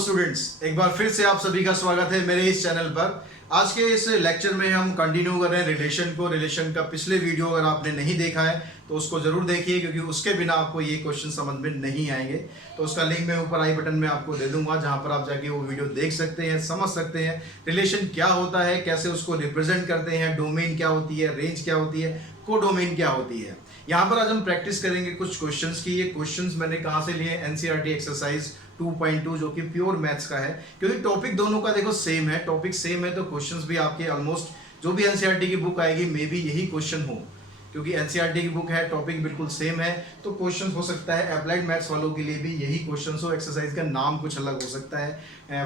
Students, एक बार फिर से आप सभी का स्वागत है मेरे इस चैनल पर। आज के इस लेक्चर में हम कंटिन्यू कर रहे हैं रिलेशन को। रिलेशन का पिछले वीडियो अगर आपने नहीं देखा है तो उसको जरूर देखिए, क्योंकि उसके बिना आपको ये क्वेश्चन समझ में नहीं आएंगे। तो उसका लिंक मैं ऊपर आई बटन में आपको दे दूंगा, जहां पर आप जाके वो वीडियो देख सकते हैं, समझ सकते हैं रिलेशन क्या होता है, कैसे उसको रिप्रेजेंट करते हैं, डोमेन क्या होती है, रेंज क्या होती है, कोडोमेन क्या होती है। यहाँ पर आज हम प्रैक्टिस करेंगे कुछ क्वेश्चंस की। ये क्वेश्चंस मैंने कहाँ से लिए? एनसीईआरटी एक्सरसाइज 2.2 जो कि प्योर मैथ्स का है, क्योंकि टॉपिक दोनों का देखो सेम है, टॉपिक सेम है तो क्वेश्चंस भी आपके ऑलमोस्ट जो भी एनसीईआरटी की बुक आएगी मे बी यही क्वेश्चन हो, क्योंकि एनसीईआरटी की बुक है, टॉपिक बिल्कुल सेम है। तो क्वेश्चन हो सकता है अप्लाइड मैथ्स वालों के लिए भी यही क्वेश्चन हो, एक्सरसाइज का नाम कुछ अलग हो सकता है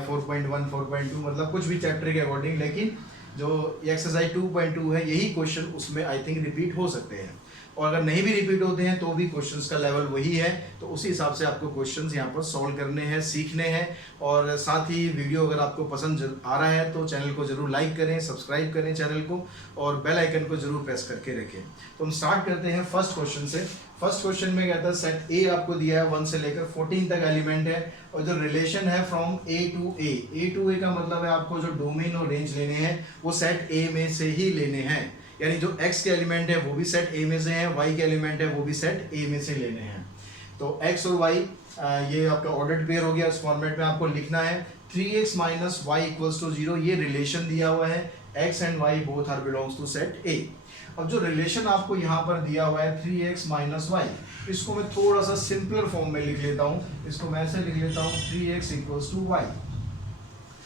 4.1 4.2 मतलब कुछ भी चैप्टर के अकॉर्डिंग, लेकिन जो एक्सरसाइज 2.2 है यही क्वेश्चन उसमें आई थिंक रिपीट हो सकते हैं। और अगर नहीं भी रिपीट होते हैं तो भी क्वेश्चंस का लेवल वही है, तो उसी हिसाब से आपको क्वेश्चंस यहाँ पर सॉल्व करने हैं, सीखने हैं। और साथ ही वीडियो अगर आपको पसंद आ रहा है तो चैनल को जरूर लाइक करें, सब्सक्राइब करें चैनल को, और बेल आइकन को जरूर प्रेस करके रखें। तो हम स्टार्ट करते हैं फर्स्ट क्वेश्चन से। फर्स्ट क्वेश्चन में कहता है सेट ए आपको दिया है 1 से लेकर 14 तक एलिमेंट है, और जो रिलेशन है फ्रॉम ए टू ए का मतलब है आपको जो डोमेन और रेंज लेने हैं वो सेट ए में से ही लेने हैं, यानी जो x के एलिमेंट है वो भी सेट ए में से है, y के एलिमेंट है वो भी सेट ए में से लेने हैं। तो x और y ये आपका ऑर्डर्ड पेयर हो गया। इस फॉर्मेट में आपको लिखना है 3x minus Y equals to 0, ये रिलेशन दिया हुआ है, x and y both are belongs to set A. अब जो रिलेशन आपको यहाँ पर दिया हुआ है 3x माइनस वाई, इसको मैं थोड़ा सा सिंपलर फॉर्म में लिख लेता हूँ। इसको मैं ऐसे लिख लेता हूँ 3x इक्वल्स टू वाई।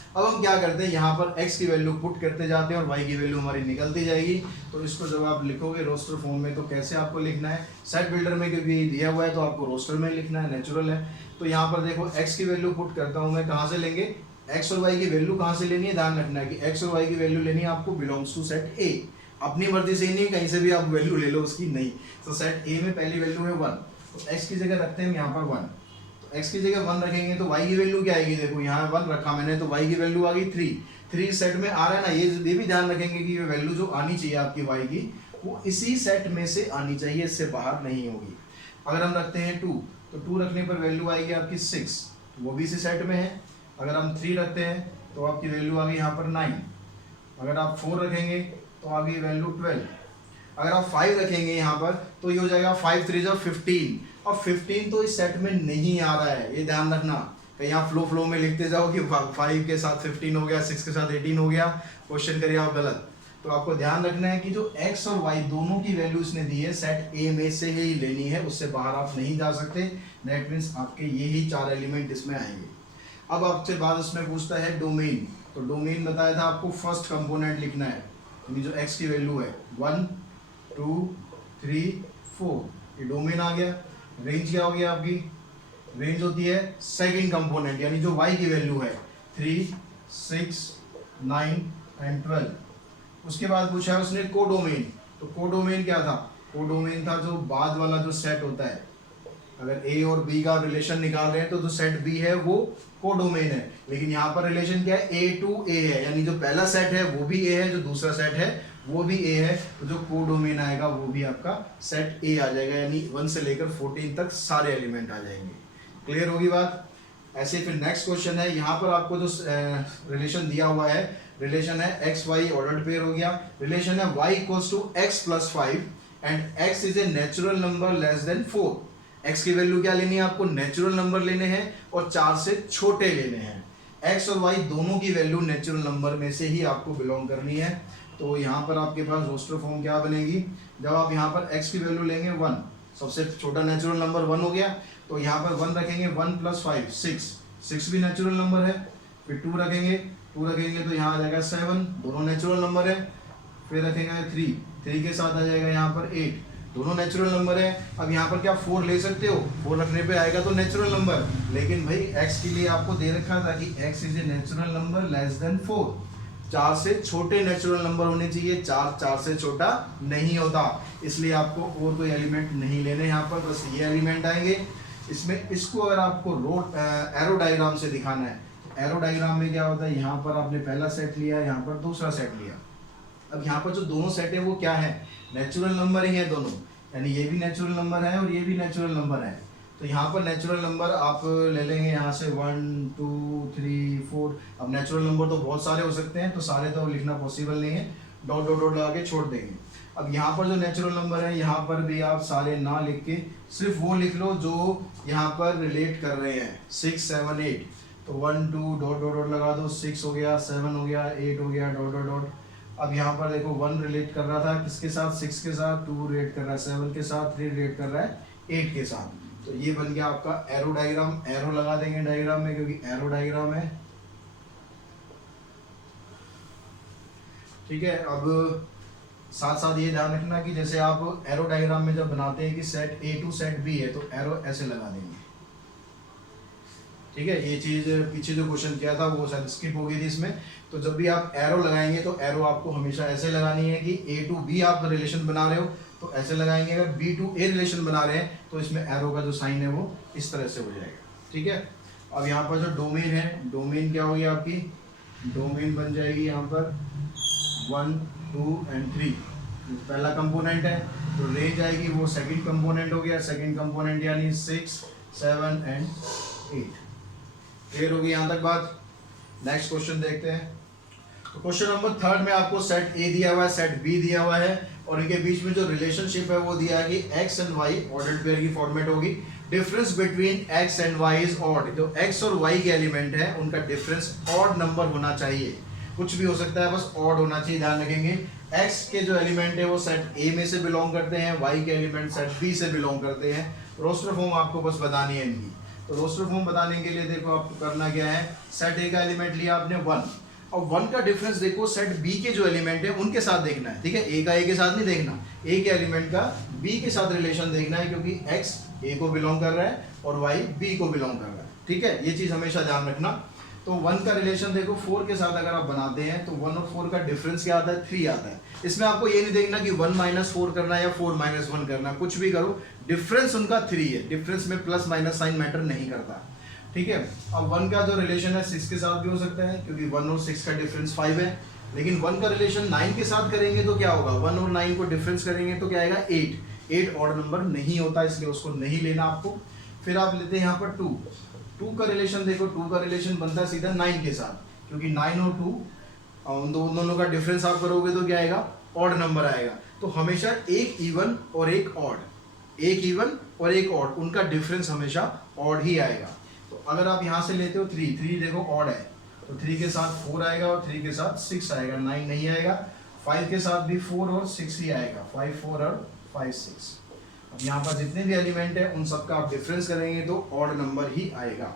अब हम क्या करते हैं, यहाँ पर x की वैल्यू पुट करते जाते हैं और y की वैल्यू हमारी निकलती जाएगी। तो इसको जब आप लिखोगे रोस्टर फॉर्म में तो कैसे आपको लिखना है, सेट बिल्डर में क्योंकि दिया हुआ है तो आपको रोस्टर में लिखना है, नेचुरल है। तो यहाँ पर देखो x की वैल्यू पुट करता हूँ मैं, कहाँ से लेंगे, x और y की वैल्यू कहाँ से लेनी है, ध्यान रखना है कि x और y की वैल्यू लेनी है आपको बिलोंग्स टू सेट ए। अपनी मर्जी से ही नहीं, कहीं से भी आप वैल्यू ले लो उसकी, नहीं। तो सेट ए में पहली वैल्यू है 1, तो x की जगह रखते हैं यहाँ पर 1। x की जगह 1 रखेंगे तो y की वैल्यू क्या आएगी, देखो यहाँ 1 रखा मैंने तो y की वैल्यू आ गई 3 सेट में आ रहा है ना। ये भी ध्यान रखेंगे कि ये वैल्यू जो आनी चाहिए आपकी y की वो इसी सेट में से आनी चाहिए, इससे बाहर नहीं होगी। अगर हम रखते हैं 2 तो 2 रखने पर वैल्यू आएगी आपकी 6, वो भी इसी सेट में है। अगर हम 3 रखते हैं तो आपकी वैल्यू आ गई यहाँ पर 9। अगर आप 4 रखेंगे तो आ गई वैल्यू 12। अगर आप 5 रखेंगे यहाँ पर तो ये हो जाएगा 5 3 15। अब 15 तो इस सेट में नहीं आ रहा है, ये ध्यान रखना। कहीं आप फ्लो में लिखते जाओ कि 5 के साथ 15 हो गया, 6 के साथ 18 हो गया, क्वेश्चन करिए आप गलत। तो आपको ध्यान रखना है कि जो x और y दोनों की वैल्यू इसने दी है सेट ए में से ही लेनी है, उससे बाहर आप नहीं जा सकते। दैट मीन्स आपके ये ही 4 एलिमेंट इसमें आएंगे। अब आपसे बाद उसमें पूछता है डोमेन, तो डोमेन बताया था आपको फर्स्ट कंपोनेंट लिखना है, यानी जो x की वैल्यू है 1 2 3 4, ये डोमेन आ गया। रेंज क्या हो गया आपकी, रेंज होती है सेकंड कंपोनेंट, यानी जो y की वैल्यू है 3 6 9 एंड 12। उसके बाद पूछा है उसने कोडोमेन, तो कोडोमेन क्या था, कोडोमेन था जो बाद वाला जो सेट होता है। अगर a और b का रिलेशन निकाल रहे हैं तो जो सेट b है वो कोडोमेन है, लेकिन यहाँ पर रिलेशन क्या है, a टू a है, यानी जो पहला सेट है वो भी a है, जो दूसरा सेट है वो भी a है, तो जो कोडोमेन आएगा वो भी आपका सेट a आ जाएगा, यानी 1 से लेकर 14 तक सारे एलिमेंट आ जाएंगे। क्लियर होगी बात। ऐसे फिर नेक्स्ट क्वेश्चन है, यहाँ पर आपको जो रिलेशन दिया हुआ है, रिलेशन है एक्स वाई ऑर्डर्ड पेयर हो गया। रिलेशन है y equals to x plus 5 and x is a natural number less than 4। x की वैल्यू क्या लेनी है आपको, नेचुरल नंबर लेने हैं और 4 से छोटे लेने हैं। x और y दोनों की वैल्यू नेचुरल नंबर में से ही आपको बिलोंग करनी है। तो यहाँ पर आपके पास रोस्टर फॉर्म क्या बनेगी, जब आप यहाँ पर x की वैल्यू लेंगे 1, सबसे छोटा नेचुरल नंबर 1 हो गया, तो यहाँ पर 1 रखेंगे, 1 प्लस 5 6 भी नेचुरल नंबर है। फिर 2 रखेंगे तो यहाँ आ जाएगा 7, दोनों नेचुरल नंबर है। फिर रखेंगे 3 के साथ आ जाएगा यहाँ पर 8, दोनों नेचुरल नंबर है। अब यहाँ पर क्या 4 ले सकते हो, 4 रखने पे आएगा तो नेचुरल नंबर, लेकिन भाई x के लिए आपको दे रखा था कि x is a natural number less than 4, 4 से छोटे नेचुरल नंबर होने चाहिए, 4 से छोटा नहीं होता, इसलिए आपको और कोई एलिमेंट नहीं लेने यहाँ पर, बस ये एलिमेंट आएंगे इसमें। इसको अगर आपको एरो डायग्राम से दिखाना है, तो एरो डायग्राम में क्या होता है, यहाँ पर आपने पहला सेट लिया, यहाँ पर दूसरा सेट लिया। अब यहाँ पर जो दोनों सेट है वो क्या है, नेचुरल नंबर ही है दोनों, यानी ये भी नेचुरल नंबर है और ये भी नेचुरल नंबर है। तो यहाँ पर नेचुरल नंबर आप ले लेंगे यहाँ से 1 2 3 4। अब नेचुरल नंबर तो बहुत सारे हो सकते हैं, तो सारे तो लिखना पॉसिबल नहीं है, डॉट डॉट डॉट लगा के छोड़ देंगे। अब यहाँ पर जो नेचुरल नंबर है यहाँ पर भी आप सारे ना लिख के सिर्फ वो लिख लो जो यहाँ पर रिलेट कर रहे हैं, 6 7 8। तो 1 2 डॉट डॉट डॉट लगा दो, 6 हो गया, 7 हो गया, 8 हो गया, डॉट डॉट डॉट। अब यहाँ पर देखो 1 रिलेट कर रहा था किसके साथ, 6 के साथ, 2 रिलेट कर रहा है 7 के साथ, 3 रिलेट कर रहा है 8 के साथ। तो ये बन गया आपका एरो डायग्राम। एरो लगा देंगे डायग्राम में क्योंकि एरो डायग्राम है, ठीक है। अब साथ साथ ये ध्यान रखना कि जैसे आप एरो डायग्राम में जब बनाते हैं कि set A to set B है तो एरो ऐसे लगा देंगे, ठीक है। ये चीज पीछे जो क्वेश्चन किया था वो शायद स्किप हो गई थी इसमें। तो जब भी आप एरो लगाएंगे तो एरो आपको हमेशा ऐसे लगानी है कि ए टू बी आप रिलेशन बना रहे हो तो ऐसे लगाएंगे, अगर बी टू ए रिलेशन बना रहे हैं तो इसमें एरो का जो साइन है वो इस तरह से हो जाएगा, ठीक है। अब यहाँ पर जो डोमेन है, डोमेन क्या होगी आपकी, डोमेन बन जाएगी यहाँ पर 1 2 एंड 3, पहला कंपोनेंट है। तो रेंज आएगी वो सेकंड कंपोनेंट हो गया, सेकंड कंपोनेंट यानी 6 7 एंड 8। क्लियर होगी यहाँ तक बात। नेक्स्ट क्वेश्चन देखते हैं। तो क्वेश्चन नंबर 3 में आपको सेट ए दिया हुआ है, सेट बी दिया हुआ है और इनके बीच में जो रिलेशनशिप है वो दिया है कि x and y ordered pair की फॉर्मेट होगी। Difference between x and y is odd. जो एक्स और वाई के एलिमेंट है उनका डिफरेंस ऑड नंबर होना चाहिए, कुछ भी हो सकता है बस ऑड होना चाहिए, ध्यान रखेंगे। एक्स के जो एलिमेंट है वो सेट ए में से बिलोंग करते हैं, वाई के एलिमेंट सेट बी से बिलोंग करते हैं। रोस्टर फॉर्म आपको बस बतानी है इनकी। तो रोस्टर फॉर्म बताने के लिए देखो आपको करना क्या है, सेट ए का एलिमेंट लिया आपने 1 और 1 का डिफरेंस देखो सेट बी के जो एलिमेंट है उनके साथ देखना है, ठीक है। ए का ए के साथ नहीं देखना, ए के एलिमेंट का बी के साथ रिलेशन देखना है क्योंकि एक्स ए को बिलोंग कर रहा है और वाई बी को बिलोंग कर रहा है, ठीक है। ये चीज हमेशा ध्यान रखना। तो 1 का रिलेशन देखो 4 के साथ अगर आप बनाते हैं तो 1 और 4 का डिफरेंस क्या आता है, 3 आता है। इसमें आपको ये नहीं देखना कि 1 - 4 करना है या 4 - 1 करना, कुछ भी करो, डिफरेंस उनका 3 है। डिफरेंस में प्लस माइनस साइन मैटर नहीं करता, ठीक है। अब 1 का जो रिलेशन है 6 के साथ भी हो सकता है क्योंकि 1 और 6 का डिफरेंस 5 है। लेकिन 1 का रिलेशन 9 के साथ करेंगे तो क्या होगा, 1 और 9 को डिफरेंस करेंगे तो क्या आएगा 8। 8 ऑड नंबर नहीं होता इसलिए उसको नहीं लेना आपको। फिर आप लेते हैं यहाँ पर 2 का रिलेशन देखो, 2 का रिलेशन बनता है सीधा 9 के साथ क्योंकि 9 और 2 उन दोनों का डिफरेंस आप करोगे तो क्या आएगा, ऑड नंबर आएगा। तो हमेशा एक इवन और एक ऑड, एक इवन और एक ऑड, उनका डिफरेंस हमेशा ऑड ही आएगा। तो अगर आप यहाँ से लेते हो 3 देखो ऑड है तो 3 के साथ 4 आएगा और 3 के साथ 6 आएगा, 9 नहीं आएगा। 5 के साथ भी 4 और 6 ही आएगा, 5 4 और 5 6। अब यहाँ पर जितने भी एलिमेंट है उन सबका आप डिफरेंस करेंगे तो ऑड नंबर ही आएगा।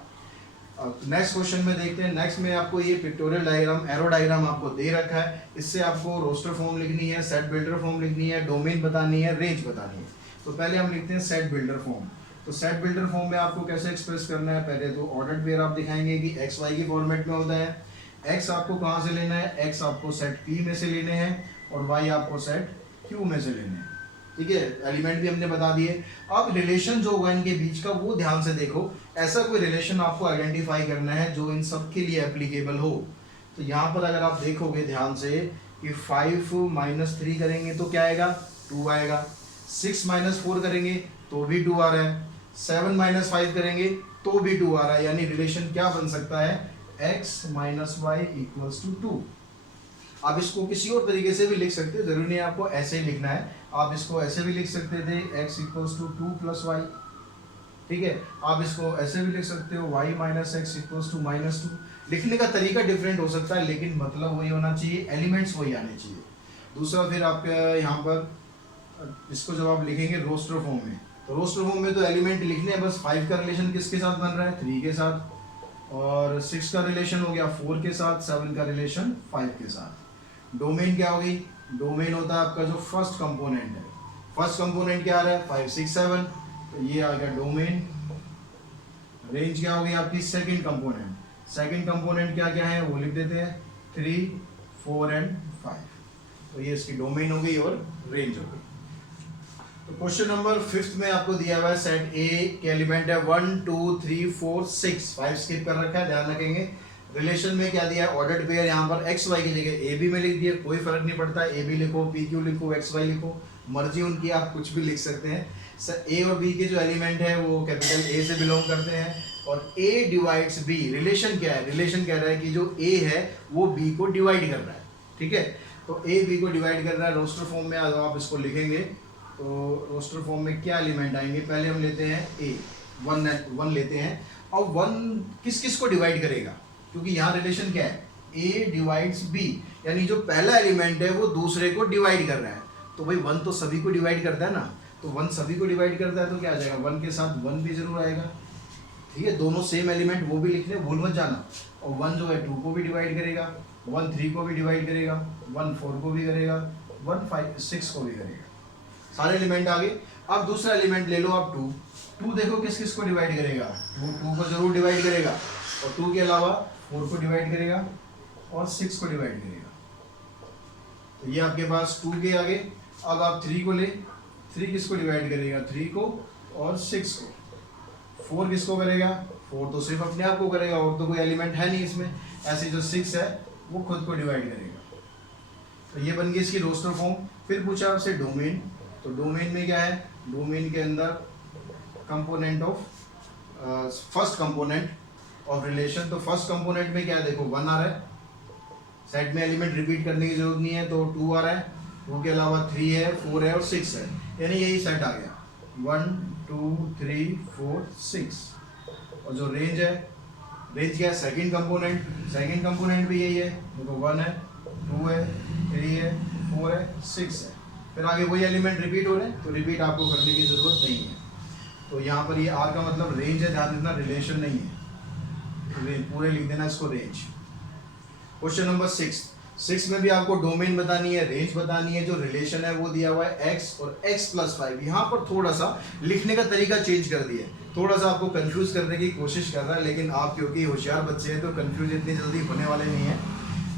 नेक्स्ट क्वेश्चन में देखते हैं। नेक्स्ट में आपको ये पिक्टोरियल डायग्राम, एरो डायग्राम आपको दे रखा है। इससे आपको रोस्टर फॉर्म लिखनी है, सेट बिल्डर फॉर्म लिखनी है, डोमेन बतानी है, रेंज बतानी है। तो पहले हम लिखते हैं सेट बिल्डर फॉर्म। तो सेट बिल्डर फॉर्म में आपको कैसे एक्सप्रेस करना है, पहले तो ऑर्डर्ड पेयर आप दिखाएंगे कि एक्स वाई की फॉर्मेट में होता है। एक्स आपको कहाँ से लेना है, एक्स आपको सेट पी में से लेने हैं और वाई आपको सेट क्यू में से लेने हैं, ठीक है। एलिमेंट भी हमने बता दिए। अब रिलेशन जो होगा इनके बीच का वो ध्यान से देखो, ऐसा कोई रिलेशन आपको आइडेंटिफाई करना है जो इन सब के लिए एप्लीकेबल हो। तो यहाँ पर अगर आप देखोगे ध्यान से कि 5 - 3 करेंगे तो क्या आएगा, 2 आएगा। 6 - 4 करेंगे तो भी 2 आ रहा है। 7 - 5 करेंगे तो भी 2 आ रहा है। यानी रिलेशन क्या बन सकता है, x - y = 2। आप इसको किसी और तरीके से भी लिख सकते हो, जरूरी नहीं आपको ऐसे ही लिखना है। आप इसको ऐसे भी लिख सकते थे, x = 2 + y, ठीक है। आप इसको ऐसे भी लिख सकते हो, y - x = -2। लिखने का तरीका डिफरेंट हो सकता है लेकिन मतलब वही होना चाहिए, एलिमेंट्स वही आने चाहिए। दूसरा फिर आपके यहाँ पर इसको जब आप लिखेंगे रोस्टर फॉर्म में, तो रोस्टर फॉर्म में तो एलिमेंट लिखने हैं बस। 5 का रिलेशन किसके साथ बन रहा है, 3 के साथ, और 6 का रिलेशन हो गया 4 के साथ, 7 का रिलेशन 5 के साथ। डोमेन क्या होगी, डोमेन होता है आपका जो फर्स्ट कंपोनेंट है। फर्स्ट कंपोनेंट क्या आ रहा है, 5 6 7, तो ये आ गया डोमेन। रेंज क्या होगी आपकी, सेकंड कंपोनेंट। सेकंड कंपोनेंट क्या क्या है वो लिख देते हैं, 3 4 एंड 5। तो ये इसकी डोमेन हो गई और रेंज हो गई। तो क्वेश्चन नंबर 5 में आपको दिया हुआ है सेट ए के एलिमेंट है 1 2 3 4 6, 5 स्किप कर रखा है, ध्यान रखेंगे। रिलेशन में क्या दिया है, ऑर्डर्ड पेयर। यहाँ पर एक्स वाई की जगह ए बी में लिख दिया, कोई फर्क नहीं पड़ता, ए बी लिखो, पी क्यू लिखो, एक्स वाई लिखो, मर्जी उनकी, आप कुछ भी लिख सकते हैं। ए और बी के जो एलिमेंट है वो कैपिटल ए से बिलोंग करते हैं, और ए डिवाइड्स बी। रिलेशन क्या है? रिलेशन कह रहा है कि जो ए है वो बी को डिवाइड कर रहा है, ठीक है। तो ए बी को डिवाइड कर रहा है। रोस्टर फॉर्म में अगर आप इसको लिखेंगे तो रोस्टर फॉर्म में क्या एलिमेंट आएंगे? पहले हम लेते हैं ए, वन लेते हैं। और वन किस किस को डिवाइड करेगा? क्योंकि यहाँ रिलेशन क्या है? ए डिवाइड्स बी, यानी जो पहला एलिमेंट है वो दूसरे को डिवाइड कर रहा है। तो भाई वन तो सभी को डिवाइड करता है ना, तो वन सभी को डिवाइड करता है तो क्या आ जाएगा? वन के साथ वन भी जरूर आएगा, ठीक है। दोनों सेम एलिमेंट वो भी लिखने भूल मत जाना। और वन जो है 2 को भी डिवाइड करेगा, 1 3 को भी डिवाइड करेगा, 1 4 को भी करेगा, 1 5 6 को भी करेगा। सारे एलिमेंट आ गए। अब दूसरा एलिमेंट ले लो आप 2। 2 देखो किस किस को डिवाइड करेगा? 2 को जरूर डिवाइड करेगा, और 2 के अलावा 4 को डिवाइड करेगा और 6 को डिवाइड करेगा। तो ये आपके पास 2 के आगे। अब आप 3 को ले, 3 किसको डिवाइड करेगा? 3 को और 6 को। 4 किसको करेगा? 4 तो सिर्फ अपने आप को करेगा, और तो कोई एलिमेंट है नहीं इसमें। ऐसे जो 6 है वो खुद को डिवाइड करेगा। तो ये बन गई इसकी रोस्टर फॉर्म। फिर पूछा आपसे डोमेन, तो डोमेन में क्या है? डोमेन के अंदर component of first component of relation. तो फर्स्ट कंपोनेंट में क्या है? देखो 1 आ रहा है, सेट में एलिमेंट रिपीट करने की जरूरत नहीं है, तो 2 आ रहा है, 2 के अलावा 3 है, 4 है और 6 है, यानी यही सेट आ गया 1 2 3 4 6। और जो रेंज है, रेंज क्या है? Second component. सेकंड कंपोनेंट भी यही है, देखो 1 है, 2 है, 3 है, 4 है, 6 है। फिर आगे वही एलिमेंट रिपीट हो रहे हैं, तो रिपीट आपको करने की जरूरत नहीं है। तो यहाँ पर ये आर का मतलब रेंज है, ध्यान रखना रिलेशन नहीं है, पूरे लिख देना इसको रेंज। क्वेश्चन नंबर 6 में भी आपको डोमेन बतानी है, रेंज बतानी है। जो रिलेशन है वो दिया हुआ है x और x + 5। यहाँ पर थोड़ा सा लिखने का तरीका चेंज कर दिया है, थोड़ा सा आपको कंफ्यूज करने की कोशिश कर रहा है, लेकिन आप क्योंकि होशियार बच्चे हैं तो कंफ्यूज इतनी जल्दी होने वाले नहीं है।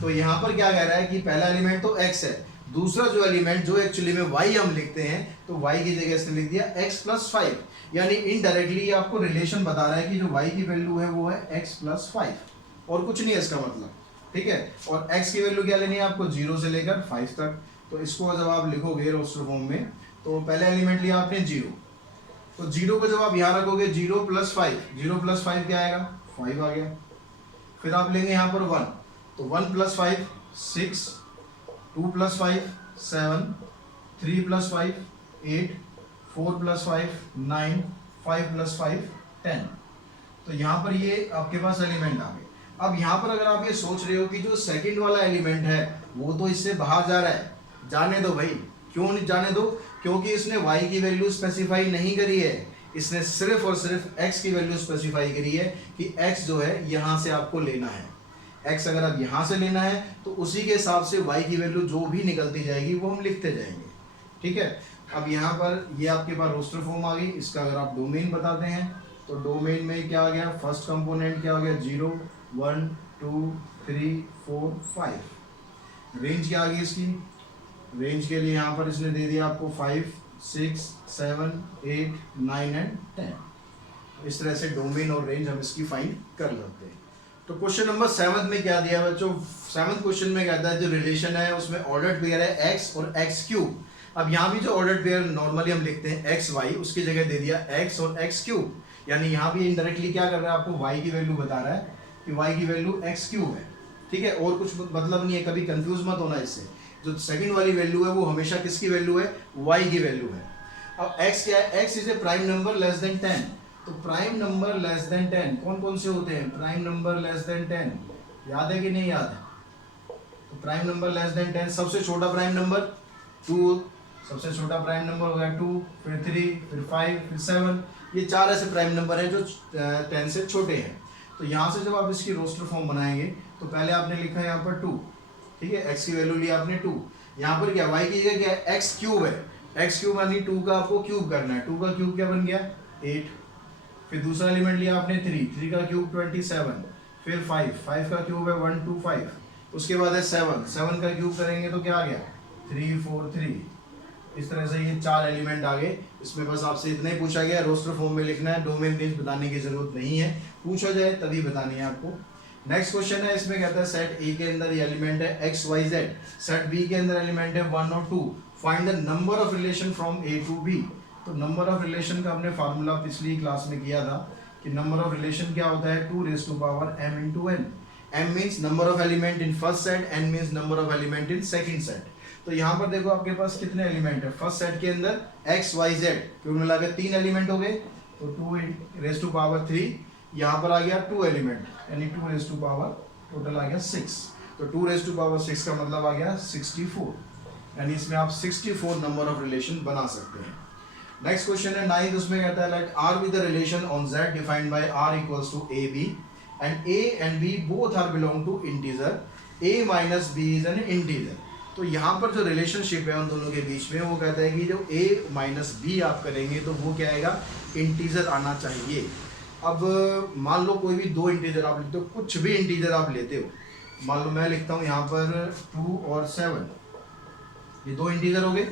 तो यहाँ पर क्या कह रहा है कि पहला एलिमेंट तो x है, दूसरा जो एलिमेंट जो एक्चुअली में y हम लिखते हैं, तो y की जगह इसने लिख दिया x + 5, यानी इनडायरेक्टली आपको रिलेशन बता रहा है कि जो y की वैल्यू है वो है x + 5, और कुछ नहीं है इसका मतलब, ठीक है। और x की वैल्यू क्या लेनी है आपको? 0 से लेकर 5 तक। तो इसको जब आप लिखोगे रोस्टर फॉर्म में, तो पहले एलिमेंट लिया आपने 0, तो 0 को जब आप यहाँ रखोगे 0 + 5, 0 + 5 क्या आएगा? 5 आ गया। फिर आप लेंगे यहाँ पर 1, तो 1 + 5 6, 2 + 5 7, 3 + 5 8, 4 + 5 9, 5 + 5 10। तो यहाँ पर ये आपके पास एलिमेंट आ गए। अब यहाँ पर अगर आप ये सोच रहे हो कि जो सेकंड वाला एलिमेंट है वो तो इससे बाहर जा रहा है, जाने दो भाई। क्यों नहीं जाने दो? क्योंकि इसने y की वैल्यू स्पेसिफाई नहीं करी है, इसने सिर्फ और सिर्फ x की वैल्यू स्पेसिफाई करी है कि x जो है यहाँ से आपको लेना है। x अगर आप यहाँ से लेना है तो उसी के हिसाब से y की वैल्यू जो भी निकलती जाएगी वो हम लिखते जाएंगे, ठीक है। अब यहाँ पर ये आपके पास रोस्टर फॉर्म आ गई। इसका अगर आप डोमेन बताते हैं तो डोमेन में क्या आ गया? फर्स्ट कंपोनेंट क्या हो गया? 0 1 2 3 4 5। रेंज क्या आ गई इसकी? रेंज के लिए यहाँ पर इसने दे दिया आपको 5 6 7 8 9 एंड 10। इस तरह से डोमेन और रेंज हम इसकी फाइंड कर लेते हैं। तो क्वेश्चन नंबर 7 में क्या दिया बच्चों? 7th क्वेश्चन में कहता है जो रिलेशन है उसमें ऑर्डर्ड पेयर है x और x³। अब यहाँ भी जो ऑर्डर्ड पेयर नॉर्मली हम लिखते हैं x y, उसकी जगह दे दिया x और x³, यानी यहाँ भी इनडायरेक्टली क्या कर रहा है? आपको y की वैल्यू बता रहा है कि y की वैल्यू x³ है, ठीक है। और कुछ मतलब नहीं है, कभी कंफ्यूज मत होना इससे। जो सेकंड वाली वैल्यू है वो हमेशा किसकी वैल्यू है? y की वैल्यू है। अब x क्या है? x is A prime number less then 10। तो प्राइम नंबर लेस देन 10 कौन कौन से होते हैं? प्राइम नंबर लेस देन 10 याद है कि नहीं याद है? तो प्राइम नंबर लेस देन 10, सबसे छोटा प्राइम नंबर 2, सबसे छोटा प्राइम नंबर हो गया 2, फिर 3, फिर 5, फिर 7। ये 4 ऐसे प्राइम नंबर हैं जो 10 से छोटे हैं। तो यहाँ से जब आप इसकी रोस्टर फॉर्म बनाएंगे तो पहले आपने लिखा है यहाँ पर 2, ठीक है। x की वैल्यू ली आपने 2, यहाँ पर क्या y की जगह क्या है? x³ है, x³ यानी 2 का आपको क्यूब करना है। 2 का क्यूब क्या बन गया? 8। फिर दूसरा एलिमेंट लिया आपने 3 का क्यूब 27, फिर 5 का क्यूब है 1 2 5, उसके बाद है 7 का क्यूब करेंगे तो क्या आ गया? 3 4 3। इस तरह से ये 4 एलिमेंट आ गए। इसमें बस आपसे इतना ही पूछा गया, रोस्टर फॉर्म में लिखना है, डोमेन रेंज बताने की जरूरत नहीं है, पूछा जाए तभी बतानी है आपको। नेक्स्ट क्वेश्चन है, इसमें कहता है सेट ए के अंदर ये एलिमेंट है x y z, set B के अंदर एलिमेंट है 1 और 2, find the number of relation from A to B. तो नंबर ऑफ रिलेशन का हमने फार्मूला पिछली क्लास में किया था कि नंबर ऑफ रिलेशन क्या होता है 2 raised to power m into n। m means number of element in first set, n means number of element in second set. तो यहाँ पर देखो आपके पास कितने एलिमेंट है फर्स्ट सेट के अंदर x y z, क्योंकि मिला के 3 एलिमेंट हो गए, तो 2 raised to power 3, यहाँ पर आ गया 2 एलिमेंट यानी 2 raised to power टोटल आ गया 6, तो 2 raised to power 6 का मतलब आ गया 64, यानी इसमें आप 64 नंबर ऑफ रिलेशन बना सकते हैं। नेक्स्ट क्वेश्चन है 9th, उसमें कहता है like R with the relation on z defined by r equals to a b and a and b both are belong to integer a minus b is an integer. तो यहाँ पर जो relationship है उन दोनों के बीच में वो कहता है कि जो a माइनस b आप करेंगे तो वो क्या आएगा, इंटीजर आना चाहिए। अब मान लो कोई भी दो इंटीजर आप लेते हो, कुछ भी इंटीजर आप लेते हो, मान लो मैं लिखता हूँ यहाँ पर 2 और 7, ये दो इंटीजर हो गए।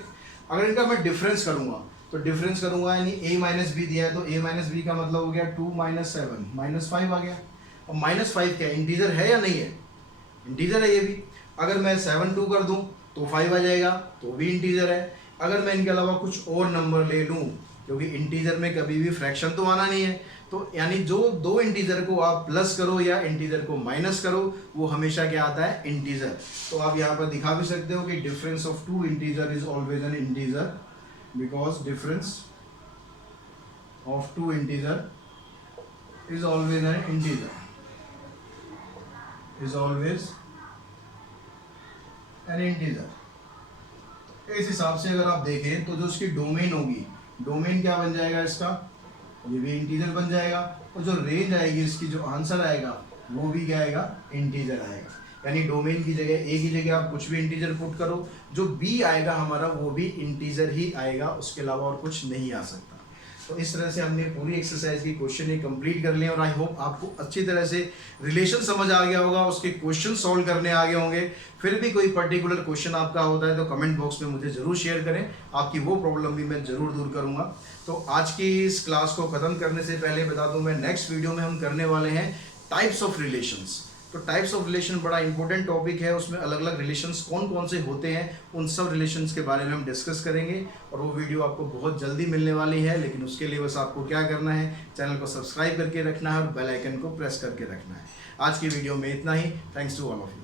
अगर इनका मैं डिफरेंस करूँगा तो डिफरेंस करूँगा यानी a माइनस बी दिया है तो a माइनस बी का मतलब हो गया 2 माइनस 7 माइनस 5 आ गया। और माइनस 5 क्या इंटीजर है या नहीं है, इंटीजर है ये भी। अगर मैं 7 2 कर दूँ तो 5 आ जाएगा, तो भी इंटीजर है। अगर मैं इनके अलावा कुछ और नंबर ले लूँ, क्योंकि इंटीजर में कभी भी फ्रैक्शन तो आना नहीं है, तो यानी जो दो इंटीजर को आप प्लस करो या इंटीजर को माइनस करो वो हमेशा क्या आता है, इंटीजर। तो आप यहाँ पर दिखा भी सकते हो कि difference of 2 integer is always an integer, because difference of 2 integer is always an integer, is always an integer. इस हिसाब से अगर आप देखें तो जो उसकी डोमेन होगी, डोमेन क्या बन जाएगा इसका, ये भी इंटीजर बन जाएगा, और जो रेंज आएगी इसकी, जो आंसर आएगा वो भी क्या आएगा, इंटीजर आएगा। यानी डोमेन की जगह ए की जगह आप कुछ भी इंटीजर पुट करो, जो बी आएगा हमारा वो भी इंटीजर ही आएगा, उसके अलावा और कुछ नहीं आ सकता। तो इस तरह से हमने पूरी एक्सरसाइज की क्वेश्चन ही कंप्लीट कर लिए और आई होप आपको अच्छी तरह से रिलेशन समझ आ गया होगा, उसके क्वेश्चन सॉल्व करने आ गए होंगे। फिर भी कोई पर्टिकुलर क्वेश्चन आपका होता है तो कमेंट बॉक्स में मुझे ज़रूर शेयर करें, आपकी वो प्रॉब्लम भी मैं ज़रूर दूर करूँगा। तो आज की इस क्लास को ख़त्म करने से पहले बता दूँ मैं, नेक्स्ट वीडियो में हम करने वाले हैं टाइप्स ऑफ रिलेशंस। तो टाइप्स ऑफ रिलेशन बड़ा इंपॉर्टेंट टॉपिक है, उसमें अलग अलग रिलेशंस कौन कौन से होते हैं उन सब रिलेशंस के बारे में हम डिस्कस करेंगे और वो वीडियो आपको बहुत जल्दी मिलने वाली है। लेकिन उसके लिए बस आपको क्या करना है, चैनल को सब्सक्राइब करके रखना है और बेल आइकन को प्रेस करके रखना है। आज की वीडियो में इतना ही। Thanks to all of you.